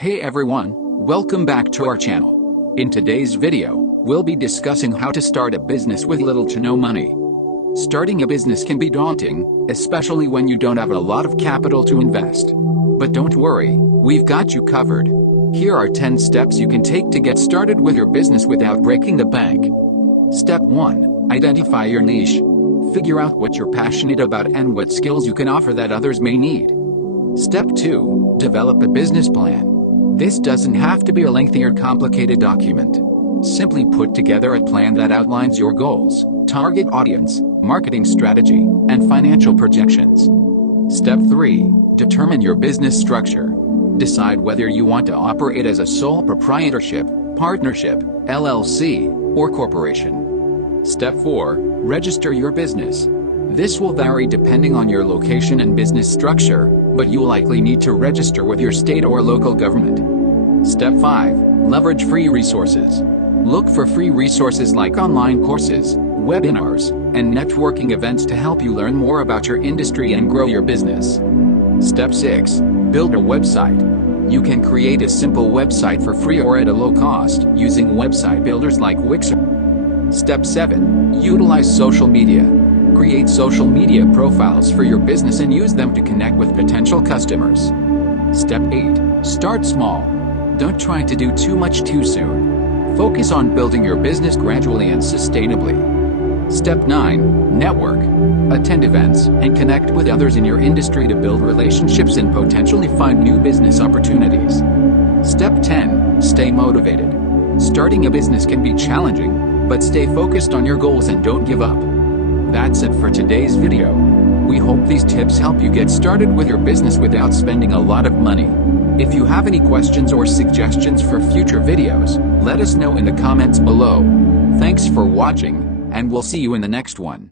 Hey everyone, welcome back to our channel. In today's video, we'll be discussing how to start a business with little to no money. Starting a business can be daunting, especially when you don't have a lot of capital to invest. But don't worry, we've got you covered. Here are 10 steps you can take to get started with your business without breaking the bank. Step 1. Identify your niche. Figure out what you're passionate about and what skills you can offer that others may need. Step 2. Develop a business plan. This doesn't have to be a lengthy or complicated document. Simply put together a plan that outlines your goals, target audience, marketing strategy, and financial projections. Step 3. Determine your business structure. Decide whether you want to operate as a sole proprietorship, partnership, LLC, or corporation. Step 4. Register your business. This will vary depending on your location and business structure, but you'll likely need to register with your state or local government. Step 5. Leverage free resources. Look for free resources like online courses, webinars, and networking events to help you learn more about your industry and grow your business. Step 6. Build a website. You can create a simple website for free or at a low cost using website builders like Wix. Step 7. Utilize social media. Create social media profiles for your business and use them to connect with potential customers. Step 8. Start small. Don't try to do too much too soon. Focus on building your business gradually and sustainably. Step 9. Network. Attend events and connect with others in your industry to build relationships and potentially find new business opportunities. Step 10. Stay motivated. Starting a business can be challenging, but stay focused on your goals and don't give up. That's it for today's video. We hope these tips help you get started with your business without spending a lot of money. If you have any questions or suggestions for future videos, let us know in the comments below. Thanks for watching, and we'll see you in the next one.